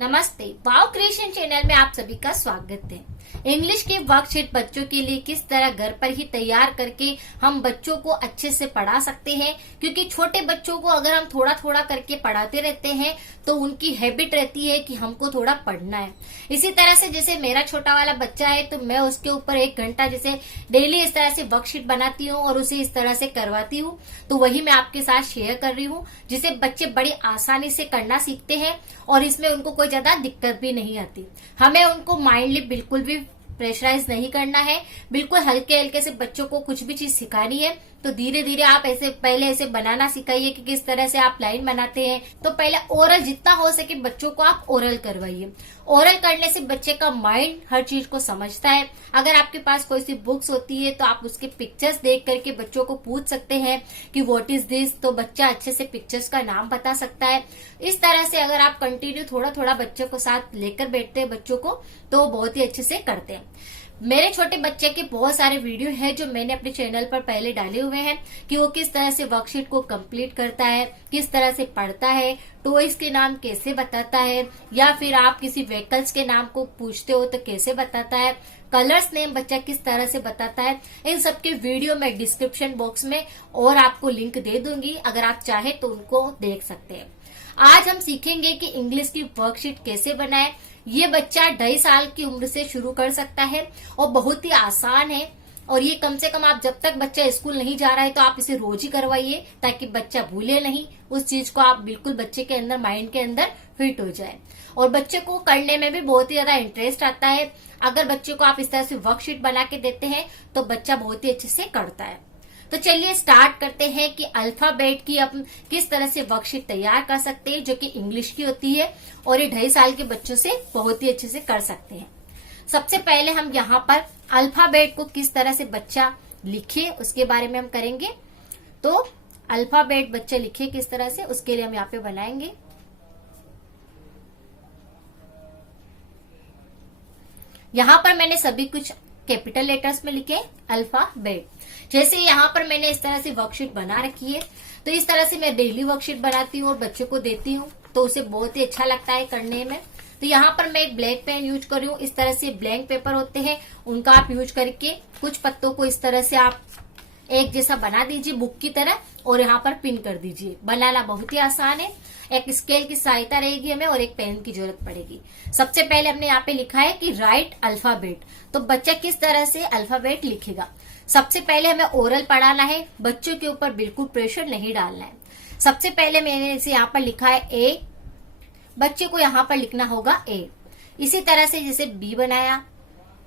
नमस्ते, वाव creation channel में आप सभी का स्वागत है। इंग्लिश की वर्कशीट बच्चों के लिए किस तरह घर पर ही तैयार करके हम बच्चों को अच्छे से पढ़ा सकते हैं, क्योंकि छोटे बच्चों को अगर हम थोड़ा थोड़ा करके पढ़ाते रहते हैं तो उनकी हैबिट रहती है कि हमको थोड़ा पढ़ना है। इसी तरह से जैसे मेरा छोटा वाला बच्चा है तो मैं उसके ऊपर 1 घंटा जैसे डेली इस तरह से वर्कशीट बनाती हूँ और उसे इस तरह से करवाती हूँ, तो वही मैं आपके साथ शेयर कर रही हूँ, जिसे बच्चे बड़ी आसानी से करना सीखते हैं और इसमें उनको कोई ज्यादा दिक्कत भी नहीं आती। हमें उनको माइंडली बिल्कुल भी प्रेशराइज नहीं करना है, बिल्कुल हल्के हल्के से बच्चों को कुछ भी चीज सिखानी है। तो धीरे धीरे आप ऐसे पहले ऐसे बनाना सिखाइए कि किस तरह से आप लाइन बनाते हैं। तो पहले ओरल जितना हो सके बच्चों को आप ओरल करवाइए। ओरल करने से बच्चे का माइंड हर चीज को समझता है। अगर आपके पास कोई सी बुक्स होती है तो आप उसके पिक्चर्स देख करके बच्चों को पूछ सकते हैं कि व्हाट इज दिस, तो बच्चा अच्छे से पिक्चर्स का नाम बता सकता है। इस तरह से अगर आप कंटिन्यू थोड़ा थोड़ा बच्चों को साथ लेकर बैठते हैं बच्चों को, तो बहुत ही अच्छे से करते हैं। मेरे छोटे बच्चे के बहुत सारे वीडियो हैं जो मैंने अपने चैनल पर पहले डाले हुए हैं कि वो किस तरह से वर्कशीट को कंप्लीट करता है, किस तरह से पढ़ता है, टॉयज के नाम कैसे बताता है, या फिर आप किसी व्हीकल्स के नाम को पूछते हो तो कैसे बताता है, कलर्स नेम बच्चा किस तरह से बताता है। इन सब के वीडियो मैं डिस्क्रिप्शन बॉक्स में और आपको लिंक दे दूंगी, अगर आप चाहे तो उनको देख सकते हैं। आज हम सीखेंगे कि इंग्लिश की वर्कशीट कैसे बनाए। ये बच्चा 2.5 साल की उम्र से शुरू कर सकता है और बहुत ही आसान है। और ये कम से कम आप जब तक बच्चा स्कूल नहीं जा रहा है तो आप इसे रोज ही करवाइए, ताकि बच्चा भूले नहीं उस चीज को, आप बिल्कुल बच्चे के अंदर माइंड के अंदर फिट हो जाए और बच्चे को करने में भी बहुत ही ज्यादा इंटरेस्ट आता है। अगर बच्चे को आप इस तरह से वर्कशीट बना के देते हैं तो बच्चा बहुत ही अच्छे से करता है। तो चलिए स्टार्ट करते हैं कि अल्फाबेट की हम किस तरह से वर्कशीट तैयार कर सकते हैं, जो कि इंग्लिश की होती है और ये 2.5 साल के बच्चों से बहुत ही अच्छे से कर सकते हैं। सबसे पहले हम यहाँ पर अल्फाबेट को किस तरह से बच्चा लिखे उसके बारे में हम करेंगे। तो अल्फाबेट बच्चे लिखे किस तरह से, उसके लिए हम यहाँ पे बनाएंगे। यहाँ पर मैंने सभी कुछ कैपिटल लेटर्स में लिखे अल्फाबेट। जैसे यहाँ पर मैंने इस तरह से वर्कशीट बना रखी है, तो इस तरह से मैं डेली वर्कशीट बनाती हूँ और बच्चों को देती हूँ, तो उसे बहुत ही अच्छा लगता है करने में। तो यहाँ पर मैं एक ब्लैक पेन यूज कर रही हूँ। इस तरह से ब्लैंक पेपर होते हैं, उनका आप यूज करके कुछ पत्तों को इस तरह से आप एक जैसा बना दीजिए बुक की तरह और यहाँ पर पिन कर दीजिए। बनाना बहुत ही आसान है। एक स्केल की सहायता रहेगी हमें और एक पेन की जरूरत पड़ेगी। सबसे पहले हमने यहाँ पे लिखा है कि राइट अल्फाबेट। तो बच्चा किस तरह से अल्फाबेट लिखेगा। सबसे पहले हमें ओरल पढ़ाना है, बच्चों के ऊपर बिल्कुल प्रेशर नहीं डालना है। सबसे पहले मैंने इसे यहाँ पर लिखा है ए, बच्चे को यहाँ पर लिखना होगा ए। इसी तरह से जैसे बी बनाया,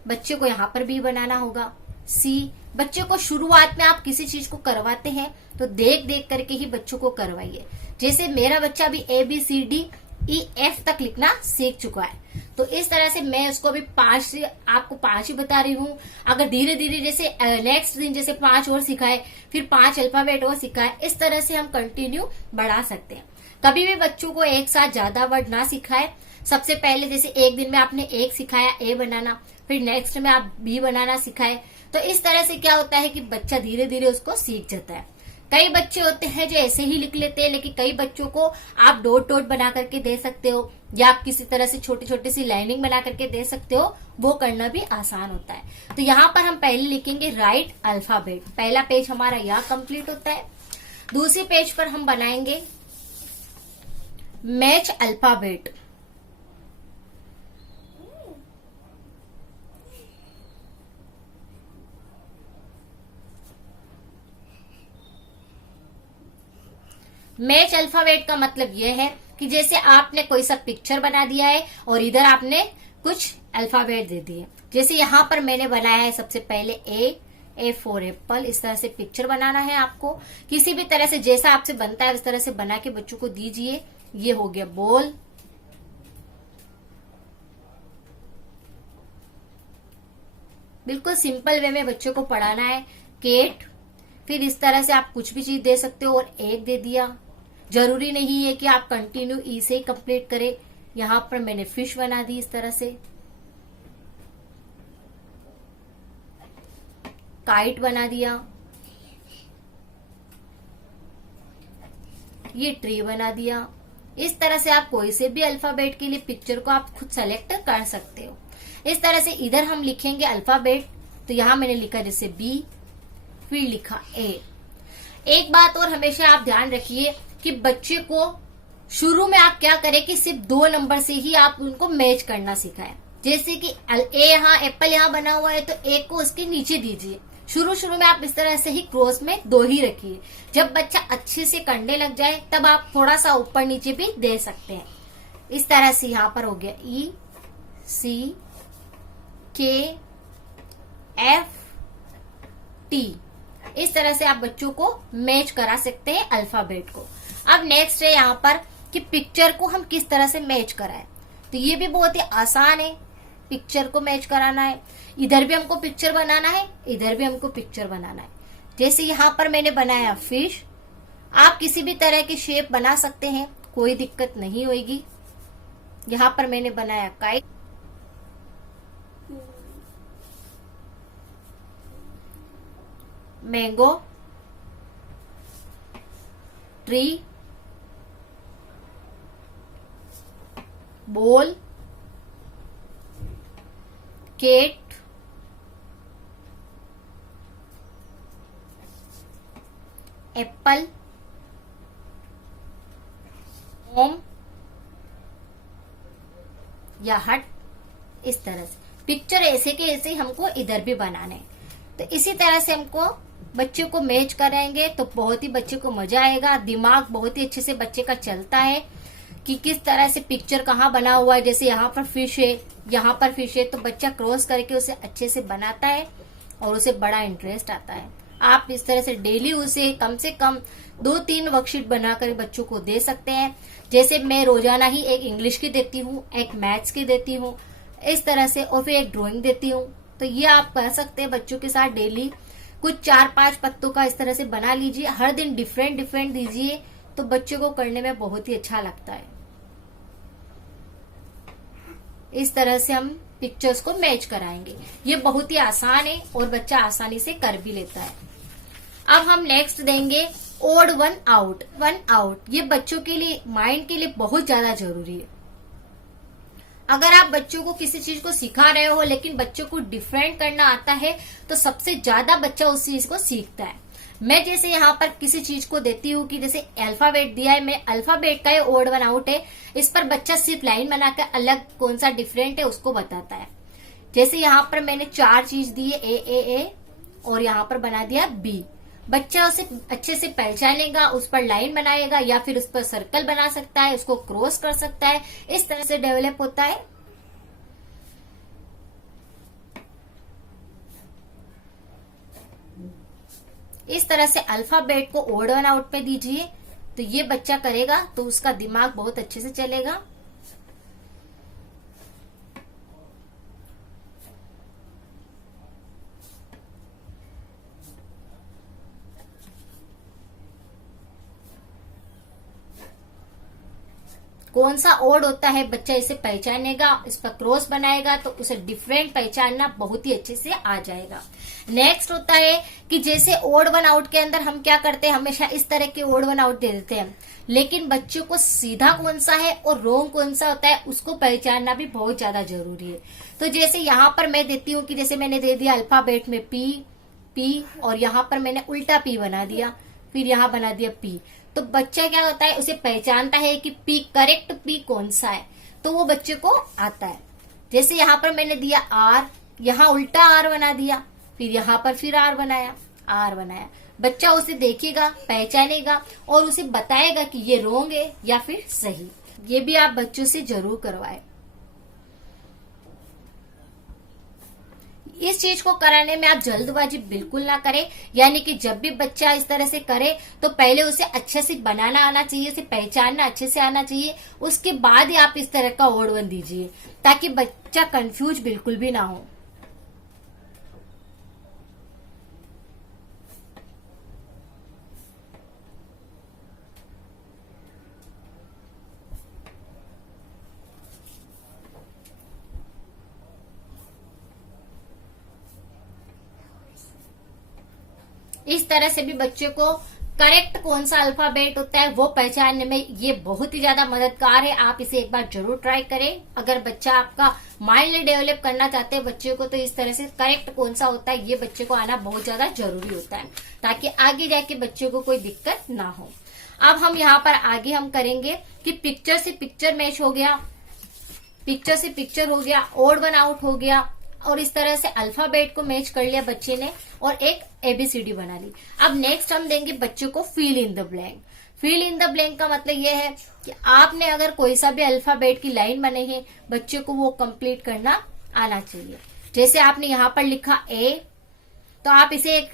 बच्चे को यहाँ पर बी बनाना होगा। सी, बच्चे को शुरुआत में आप किसी चीज को करवाते हैं तो देख देख करके ही बच्चों को करवाइए। जैसे मेरा बच्चा भी ABCDEF तक लिखना सीख चुका है, तो इस तरह से मैं उसको अभी 5 आपको 5 ही बता रही हूँ। अगर धीरे धीरे जैसे नेक्स्ट दिन जैसे 5 और सिखाए, फिर 5 अल्फाबेट और सिखाए, इस तरह से हम कंटिन्यू बढ़ा सकते हैं। कभी भी बच्चों को एक साथ ज्यादा वर्ड ना सिखाए। सबसे पहले जैसे एक दिन में आपने एक सिखाया ए बनाना, फिर नेक्स्ट में आप बी बनाना सिखाए, तो इस तरह से क्या होता है कि बच्चा धीरे धीरे उसको सीख जाता है। कई बच्चे होते हैं जो ऐसे ही लिख लेते हैं, लेकिन कई बच्चों को आप डॉट डॉट बना करके दे सकते हो, या आप किसी तरह से छोटी छोटी सी लाइनिंग बना करके दे सकते हो, वो करना भी आसान होता है। तो यहाँ पर हम पहले लिखेंगे राइट अल्फाबेट। पहला पेज हमारा यहाँ कंप्लीट होता है। दूसरे पेज पर हम बनाएंगे मैच अल्फाबेट। मैच अल्फाबेट का मतलब यह है कि जैसे आपने कोई सा पिक्चर बना दिया है और इधर आपने कुछ अल्फाबेट दे दिए। जैसे यहाँ पर मैंने बनाया है सबसे पहले ए फॉर एप्पल। इस तरह से पिक्चर बनाना है आपको, किसी भी तरह से जैसा आपसे बनता है उस तरह से बना के बच्चों को दीजिए। ये हो गया बॉल। बिल्कुल सिंपल वे में बच्चों को पढ़ाना है। केट, फिर इस तरह से आप कुछ भी चीज दे सकते हो और एक दे दिया। जरूरी नहीं है कि आप कंटिन्यू ई से ही कंप्लीट करें। यहाँ पर मैंने फिश बना दी इस तरह से। काइट बना दिया। ये ट्री बना दिया। इस तरह से आप कोई से भी अल्फाबेट के लिए पिक्चर को आप खुद सेलेक्ट कर सकते हो। इस तरह से इधर हम लिखेंगे अल्फाबेट, तो यहाँ मैंने लिखा जैसे बी, फिर लिखा ए। एक बात और हमेशा आप ध्यान रखिए कि बच्चे को शुरू में आप क्या करें कि सिर्फ 2 नंबर से ही आप उनको मैच करना सिखाएं। जैसे कि ए यहाँ एप्पल यहाँ बना हुआ है तो ए को उसके नीचे दीजिए। शुरू में आप इस तरह से ही क्रॉस में 2 ही रखिए। जब बच्चा अच्छे से करने लग जाए तब आप थोड़ा सा ऊपर नीचे भी दे सकते हैं। इस तरह से यहाँ पर हो गया ई, सी, के, एफ, टी। इस तरह से आप बच्चों को मैच करा सकते हैं अल्फाबेट को। अब नेक्स्ट है यहाँ पर कि पिक्चर को हम किस तरह से मैच कराएं। तो ये भी बहुत ही आसान है, पिक्चर को मैच कराना है। इधर भी हमको पिक्चर बनाना है, इधर भी हमको पिक्चर बनाना है। जैसे यहाँ पर मैंने बनाया फिश, आप किसी भी तरह की शेप बना सकते हैं, कोई दिक्कत नहीं होगी। यहाँ पर मैंने बनाया kite, mango, tree, ball, cat, apple, home या हट। इस तरह से पिक्चर ऐसे के ऐसे हमको इधर भी बनाना है। तो इसी तरह से हमको बच्चे को मैच करेंगे तो बहुत ही बच्चे को मजा आएगा। दिमाग बहुत ही अच्छे से बच्चे का चलता है कि किस तरह से पिक्चर कहाँ बना हुआ है। जैसे यहाँ पर फिश है, यहाँ पर फिश है, तो बच्चा क्रॉस करके उसे अच्छे से बनाता है और उसे बड़ा इंटरेस्ट आता है। आप इस तरह से डेली उसे कम से कम 2-3 वर्कशीट बनाकर बच्चों को दे सकते हैं। जैसे मैं रोजाना ही एक इंग्लिश की देती हूँ, एक मैथ्स की देती हूँ, इस तरह से, और फिर एक ड्राइंग देती हूँ। तो ये आप कर सकते हैं बच्चों के साथ डेली कुछ 4-5 पत्तों का इस तरह से बना लीजिए। हर दिन डिफरेंट डिफरेंट दीजिए तो बच्चों को करने में बहुत ही अच्छा लगता है। इस तरह से हम पिक्चर्स को मैच कराएंगे। ये बहुत ही आसान है और बच्चा आसानी से कर भी लेता है। अब हम नेक्स्ट देंगे odd one out. One out ये बच्चों के लिए, माइंड के लिए बहुत ज्यादा जरूरी है। अगर आप बच्चों को किसी चीज को सिखा रहे हो लेकिन बच्चों को डिफरेंट करना आता है तो सबसे ज्यादा बच्चा उस चीज को सीखता है। मैं जैसे यहाँ पर किसी चीज को देती हूँ कि जैसे अल्फाबेट दिया है, मैं अल्फाबेट का ये ओड वन आउट है, इस पर बच्चा सिर्फ लाइन बनाकर अलग कौन सा डिफरेंट है उसको बताता है। जैसे यहाँ पर मैंने 4 चीज दी है, ए और यहाँ पर बना दिया बी। बच्चा उसे अच्छे से पहचानेगा, उस पर लाइन बनाएगा या फिर उस पर सर्कल बना सकता है, उसको क्रॉस कर सकता है। इस तरह से डेवलप होता है। इस तरह से अल्फाबेट को ओड वन आउट पे दीजिए तो ये बच्चा करेगा तो उसका दिमाग बहुत अच्छे से चलेगा। कौन सा ओड होता है बच्चा इसे पहचानेगा, इस पर क्रॉस बनाएगा तो उसे डिफरेंट पहचानना बहुत ही अच्छे से आ जाएगा। नेक्स्ट होता है कि जैसे ओड वन आउट के अंदर हम क्या करते हैं, हमेशा इस तरह के ओड वन आउट दे देते हैं, लेकिन बच्चों को सीधा कौन सा है और रोंग कौन सा होता है उसको पहचानना भी बहुत ज्यादा जरूरी है। तो जैसे यहाँ पर मैं देती हूँ कि जैसे मैंने दे दिया अल्फाबेट में पी और यहाँ पर मैंने उल्टा पी बना दिया, फिर यहाँ बना दिया पी, तो बच्चा क्या होता है उसे पहचानता है कि पी, करेक्ट पी कौन सा है, तो वो बच्चे को आता है। जैसे यहाँ पर मैंने दिया आर, यहाँ उल्टा आर बना दिया, फिर यहाँ पर फिर आर बनाया, बच्चा उसे देखेगा, पहचानेगा और उसे बताएगा कि ये रोंग है या फिर सही। ये भी आप बच्चों से जरूर करवाएं। इस चीज को कराने में आप जल्दबाजी बिल्कुल ना करें, यानी कि जब भी बच्चा इस तरह से करे तो पहले उसे अच्छे से बनाना आना चाहिए, उसे पहचानना अच्छे से आना चाहिए, उसके बाद ही आप इस तरह का ओड वन दीजिए ताकि बच्चा कंफ्यूज बिल्कुल भी ना हो। इस तरह से भी बच्चे को करेक्ट कौन सा अल्फाबेट होता है वो पहचानने में ये बहुत ही ज्यादा मददगार है। आप इसे एक बार जरूर ट्राई करें। अगर बच्चा आपका माइंड डेवलप करना चाहते हैं बच्चे को, तो इस तरह से करेक्ट कौन सा होता है ये बच्चे को आना बहुत ज्यादा जरूरी होता है, ताकि आगे जाके बच्चे को कोई दिक्कत ना हो। अब हम यहाँ पर आगे हम करेंगे कि पिक्चर से पिक्चर मैच हो गया, पिक्चर से पिक्चर हो गया, ओड वन आउट हो गया, और इस तरह से अल्फाबेट को मैच कर लिया बच्चे ने और एक एबीसीडी बना ली। अब नेक्स्ट हम देंगे बच्चे को fill in the blank. Fill in the blank का मतलब ये है कि आपने अगर कोई सा भी अल्फाबेट की लाइन बने हैं, बच्चे को वो कंप्लीट करना आना चाहिए। जैसे आपने यहाँ पर लिखा ए, तो आप इसे एक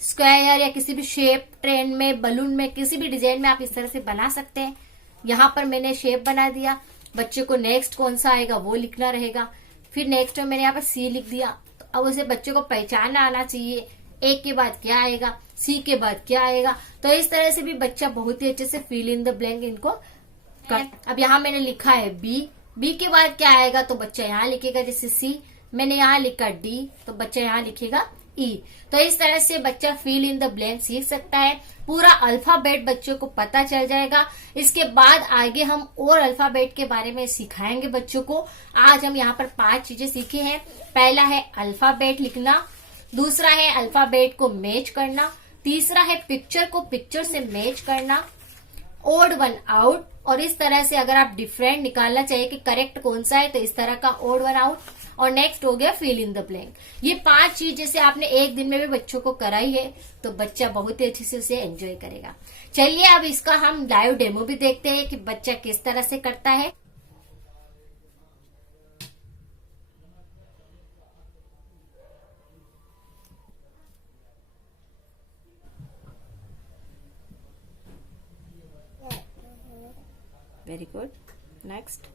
स्क्वायर या किसी भी शेप, ट्रेन में, बलून में, किसी भी डिजाइन में आप इस तरह से बना सकते हैं। यहाँ पर मैंने शेप बना दिया। बच्चे को नेक्स्ट कौन सा आएगा वो लिखना रहेगा। फिर नेक्स्ट में मैंने यहाँ पर सी लिख दिया। तो अब उसे बच्चे को पहचानना आना चाहिए, ए के बाद क्या आएगा, सी के बाद क्या आएगा। तो इस तरह से भी बच्चा बहुत ही अच्छे से फिल इन द ब्लैंक इनको कर। अब यहाँ मैंने लिखा है बी, बी के बाद क्या आएगा तो बच्चा यहाँ लिखेगा। जैसे सी मैंने यहाँ लिखा डी, तो बच्चा यहाँ लिखेगा ई। तो इस तरह से बच्चा फिल इन द ब्लैंक सीख सकता है। पूरा अल्फाबेट बच्चों को पता चल जाएगा। इसके बाद आगे हम और अल्फाबेट के बारे में सिखाएंगे बच्चों को। आज हम यहाँ पर 5 चीजें सीखे हैं। पहला है अल्फाबेट लिखना, दूसरा है अल्फाबेट को मैच करना, तीसरा है पिक्चर को पिक्चर से मैच करना, ओड वन आउट, और इस तरह से अगर आप डिफरेंट निकालना चाहिए कि करेक्ट कौन सा है तो इस तरह का ओड वन आउट, और नेक्स्ट हो गया फिल इन द ब्लैंक। ये 5 चीज जैसे आपने एक दिन में भी बच्चों को कराई है तो बच्चा बहुत ही अच्छे से उसे एंजॉय करेगा। चलिए अब इसका हम लाइव डेमो भी देखते हैं कि बच्चा किस तरह से करता है। Very good, next.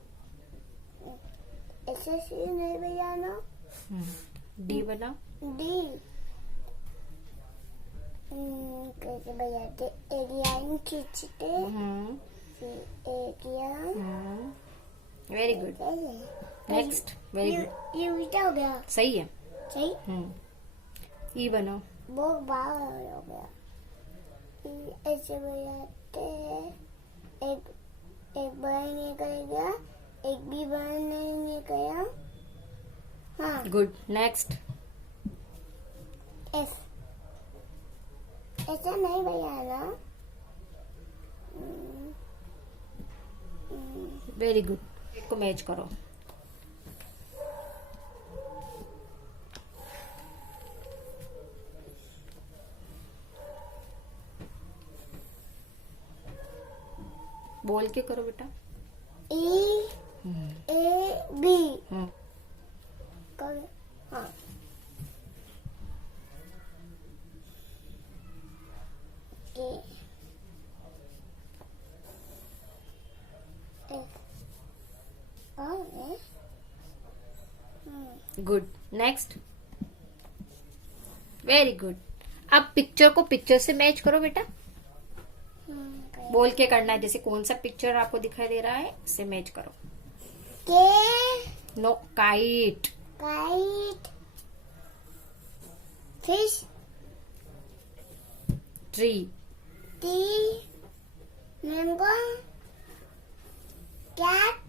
ऐसे सी नहीं बजाना, डी बनाओ। डी कैसे बजाते? एक लाइन खींचते, फिर एक यहाँ। Very good, next. Very good, ये उल्टा हो गया। सही है। सही। ई बनाओ। बहुत बार हो गया। ऐसे बजाते हैं। एक बार नहीं करेगा, एक भी बार नहीं करेगा। हाँ, गुड, नेक्स्ट। एफ। ऐसा नहीं बजाना। वेरी गुड, को मैच करो। बोल के करो बेटा। ई ए बी कर। हाँ, a good, next. Very good. अब पिक्चर को पिक्चर से मैच करो बेटा। बोल के करना है। जैसे कौन सा पिक्चर आपको दिखाई दे रहा है इससे मैच करो। के no, kite. Kite, fish, tree, tea, mango, cat,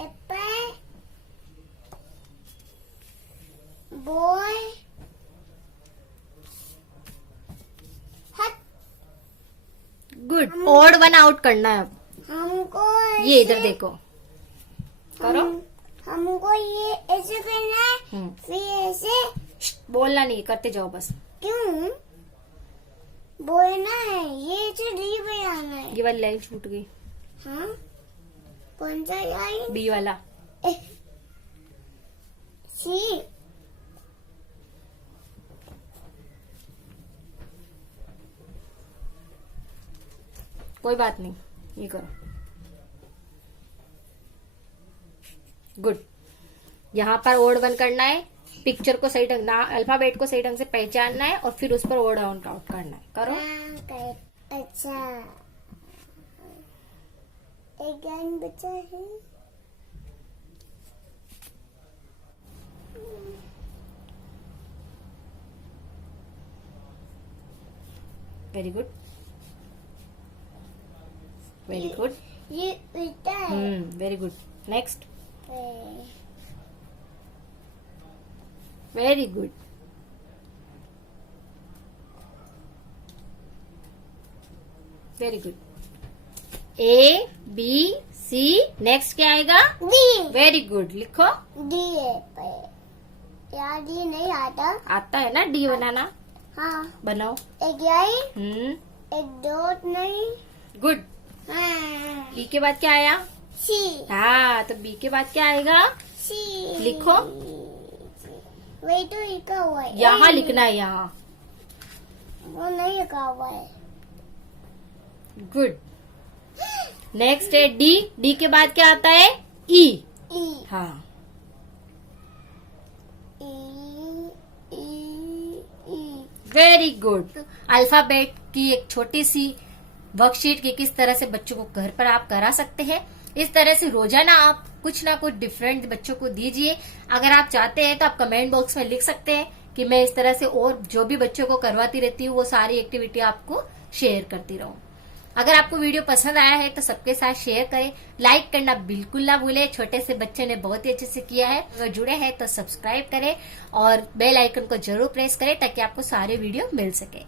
apple, boy, hut. Good. Odd one out करना है अब। हमको ये इधर देखो, करो। हमको ये ऐसे करना है, फिर ऐसे। बोलना नहीं, करते जाओ बस। क्यों बोलना है? ये जो डी बजाना है। ये वाली लाइन छूट गई। हाँ, कौन सा लाइन? बी वाला। सी। कोई बात नहीं, ये करो। गुड। यहाँ पर ओड वन करना है, पिक्चर को सही ढंग, अल्फाबेट को सही ढंग से पहचानना है और फिर उस पर ओड आउट करना है। करो। अच्छा, एक लाइन बचा है। Very good, very good. ये उल्टा है. Very good. Next. A, very good. Very good. A B C. Next क्या आएगा? डी. Very good. लिखो. डी है पर यार डी नहीं आता. आता है ना डी बनाना. हाँ. बनाओ. एक यही हम्म. एक डॉट नहीं. गुड. हाँ. बी के बाद क्या आया? सी. हाँ, तो बी के बाद क्या आएगा? सी. लिखो. वही तो लिखा हुआ है. यहाँ लिखना है, यहाँ. वो नहीं लिखा हुआ है. गुड. नेक्स्ट है डी. डी के बाद क्या आता है? ई. ई. हाँ. E. E. E. Very good. Alphabet की एक छोटी सी वर्कशीट की किस तरह से बच्चों को घर पर आप करा सकते हैं. इस तरह से रोजाना आप कुछ ना कुछ डिफरेंट बच्चों को दीजिए. अगर आप चाहते हैं तो आप कमेंट बॉक्स में लिख सकते हैं कि मैं इस तरह से और जो भी बच्चों को करवाती रहती हूँ वो सारी एक्टिविटी आपको शेयर करती रहूं. अगर आपको वीडियो पसंद आया है तो सबके साथ शेयर करें. लाइक करना बिल्कुल ना भूलें. छोटे से बच्चे ने बहुत ही अच्छे से किया है. अगर जुड़े हैं तो सब्सक्राइब करें और बेल आइकन को जरूर प्रेस करें ताकि आपको सारे वीडियो मिल सके.